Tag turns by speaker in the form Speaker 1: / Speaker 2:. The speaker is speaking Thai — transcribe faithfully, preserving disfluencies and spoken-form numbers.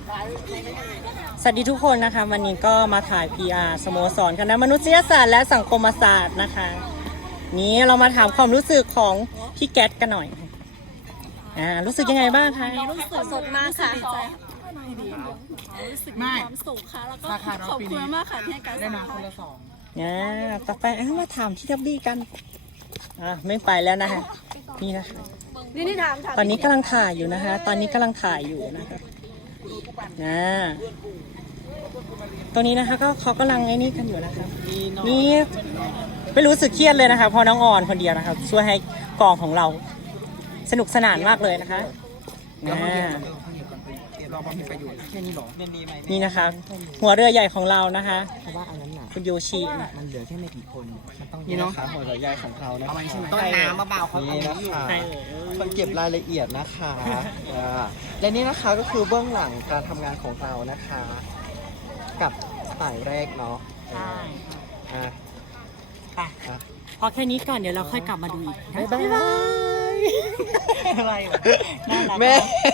Speaker 1: สวัสดีทุกคนนะคะวันนี้ก็มาถ่าย พี อาร์ สโมสรคณะมนุษยศาสตร์และสังคมศาสตร์นะคะนี้เรามาถามความรู้สึกของพี่แก๊ตกันหน่อยอ่ารู้สึกยังไงบ้างคะ
Speaker 2: รู้สึกสดมากค่ะดีใจรู้สึกมีความสุขค่ะแล้วก็ขอบคุณมากค่ะที่ให้การสนับสนุน
Speaker 1: อ่าต่อไปอ่ะมาถามพี่ทับบี้กันอ่าไม่ไปแล้วนะคะนี่นะคะ
Speaker 2: นี่นี่ถามถาม
Speaker 1: ตอนนี้กำลังถ่ายอยู่นะคะ ตอนนี้กำลังถ่ายอยู่นะคะอ่าตรงนี้นะคะก็เขากำลังไอ้นี่กันอยู่นะคะนี่ไม่รู้สึกเครียดเลยนะคะเพราะน้องออนคนเดียวนะคะช่วยให้กองของเราสนุกสนานมากเลยนะคะอ่านี่นะคะ หัวเรือใหญ่ของเรานะคะ
Speaker 3: เพราะว่าอันนั้นน่ะ
Speaker 1: คุณโยชินะ
Speaker 3: มันเหลือแค่ไม่กี่คน มันต้อง
Speaker 4: นี่เนาะหัวใจใหญ่ของเรานะคะ
Speaker 3: ต้นน้ำเบาๆเขา
Speaker 4: นี่
Speaker 3: เอา
Speaker 4: นะ
Speaker 3: อยู่
Speaker 4: คะ
Speaker 1: ใช่
Speaker 4: คนเก็บรายละเอียดนะคะอ่าและนี่นะคะก็คือเบื้องหลังการทำงานของเรานะคะ กับสายแรกเนาะ
Speaker 1: ใช่
Speaker 4: อ่ะ
Speaker 1: ไปพอแค่นี้ก่อนเดี๋ยวเราค่อยกลับมาดูอีก
Speaker 4: บ๊ายบาย
Speaker 1: อะไรวะน่ารัก
Speaker 4: แม่